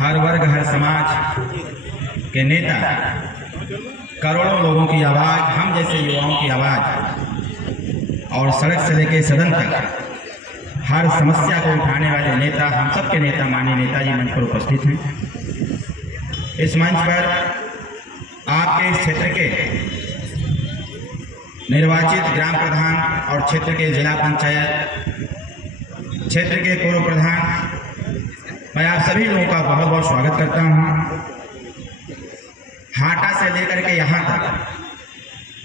हर वर्ग हर समाज के नेता, करोड़ों लोगों की आवाज़, हम जैसे युवाओं की आवाज़ और सड़क से लेकर सदन तक हर समस्या को उठाने वाले नेता, हम सबके नेता माननीय नेताजी मंच पर उपस्थित हैं। इस मंच पर आपके इस क्षेत्र के निर्वाचित ग्राम प्रधान और क्षेत्र के जिला पंचायत क्षेत्र के पूर्व प्रधान, मैं आप सभी लोगों का बहुत बहुत स्वागत करता हूं। हाटा से लेकर के यहाँ तक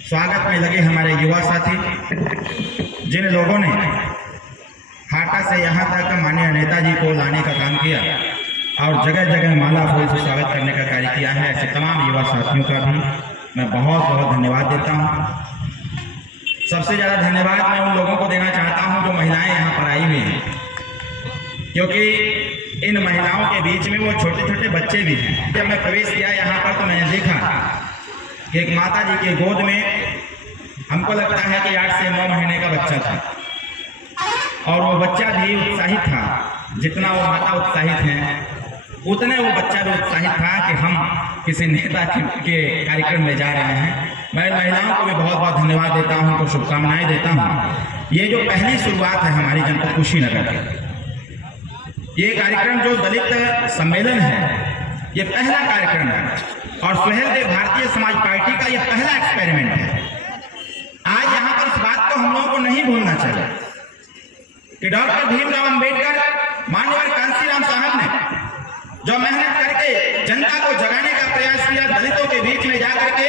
स्वागत में लगे हमारे युवा साथी, जिन लोगों ने हाटा से यहाँ तक माननीय नेताजी को लाने का काम किया और जगह जगह माला फूल से स्वागत करने का कार्य किया है, ऐसे तमाम युवा साथियों का भी मैं बहुत बहुत धन्यवाद देता हूँ। सबसे ज़्यादा धन्यवाद मैं उन लोगों को देना चाहता हूँ जो महिलाएं यहाँ पर आई हुई हैं, क्योंकि इन महिलाओं के बीच में वो छोटे छोटे बच्चे भी हैं। जब मैं प्रवेश किया यहाँ पर तो मैंने देखा कि एक माता जी के गोद में हमको लगता है कि 8 से 9 महीने का बच्चा था और वो बच्चा भी उत्साहित था। जितना वो माता उत्साहित हैं उतने वो बच्चा भी उत्साहित था कि हम किसी नेता के कार्यक्रम में जा रहे हैं। मैं महिलाओं को भी बहुत बहुत धन्यवाद देता हूं, उनको शुभकामनाएं देता हूं। ये जो पहली शुरुआत है हमारी जनपद कुशीनगर की, ये कार्यक्रम जो दलित सम्मेलन है, ये पहला कार्यक्रम है और सुहेलदेव भारतीय समाज पार्टी का ये पहला एक्सपेरिमेंट है। आज यहाँ पर इस बात को हम लोगों को नहीं भूलना चाहिए कि डॉक्टर भीमराव अंबेडकर, माननीय कांशीराम साहब ने जो मेहनत करके जनता को जगाने का प्रयास किया, दलितों के बीच में जाकर के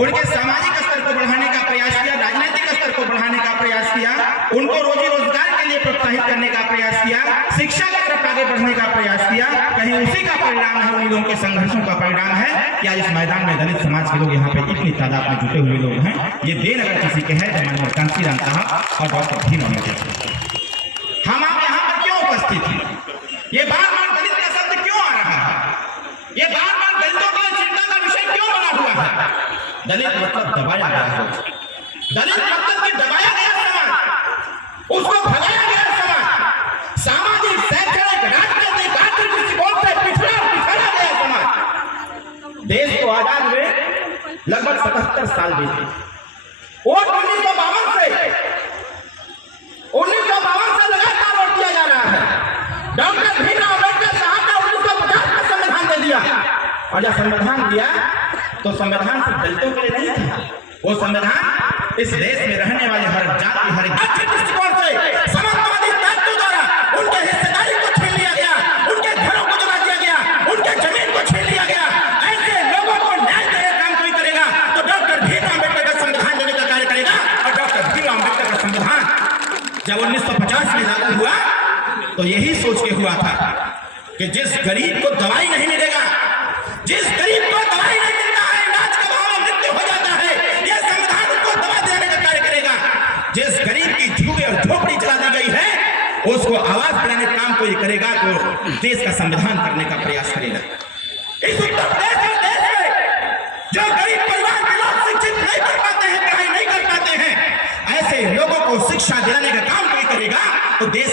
उनके सामाजिक स्तर को बढ़ाने का प्रयास किया, राजनीतिक स्तर को बढ़ाने का प्रयास किया, उनको रोजी रोजगार के लिए प्रोत्साहित करने का प्रयास किया, शिक्षा की तरफ आगे बढ़ने का प्रयास किया, कहीं उसी का परिणाम है, उन लोगों के संघर्षों का परिणाम है कि आज इस मैदान में दलित समाज के लोग यहाँ पे इतनी तादाद में जुटे हुए लोग हैं। ये देन अगर किसी के है तो माननीय कांशीराम साहब और डॉक्टर भीमराव अम्बेडकर। हम आप यहाँ पर क्यों उपस्थित हैं? ये बार बार दलित का शब्द क्यों आ रहा है? ये बार बार दलितों के चिंता का विषय क्यों बना हुआ है? दलित मतलब दबाया गया है, दलित मतलब कि दबाया गया समाज, उसको भगाया गया समाज, सामाजिक, शैक्षणिक, राजनीतिक, आर्थिक दृष्टिकोण से पिछड़ा गया समाज। देश को आजाद हुए लगभग 77 साल बीते। वोट 1952 से लगातार वोट दिया जा रहा है। डॉक्टर भीमराव अम्बेडकर साहब ने 1950 में संविधान दे दिया और जब संविधान दिया तो संविधान सिर्फ दलितों के लिए नहीं था, वो संविधान इस देश में रहने वाले हर जाति, हर दृष्टिकोण से समाजवादी ताकतों द्वारा उनके हिस्सेदारी को छीन लिया गया, उनके घरों को जला दिया गया, उनके जमीन को छीन लिया गया। ऐसे लोगों को न्याय देने का काम कोई करेगा तो डॉक्टर भीमराव अम्बेडकर का संविधान देने का कार्य करेगा। और डॉक्टर भीमराव अम्बेडकर का संविधान जब 1950 में लागू हुआ तो यही सोच के हुआ था कि जिस गरीब को दवाई नहीं मिलेगा, जिस गरीब को दवाई नहीं मिलता है, इलाज के अभाव में मृत्यु हो जाता है, यह संविधान उसको दवा देने का कार्य करेगा। जिस गरीब की झुग्गी और झोपड़ी जला दी गई है उसको आवाज दिलाने का काम कोई करेगा तो देश का संविधान करने का प्रयास करेगा। इस उत्तर प्रदेश और देश में जो गरीब परिवार के लोग शिक्षित नहीं कर पाते हैं, पढ़ाई नहीं कर पाते हैं, ऐसे लोगों को शिक्षा दिलाने का काम कोई करेगा तो देश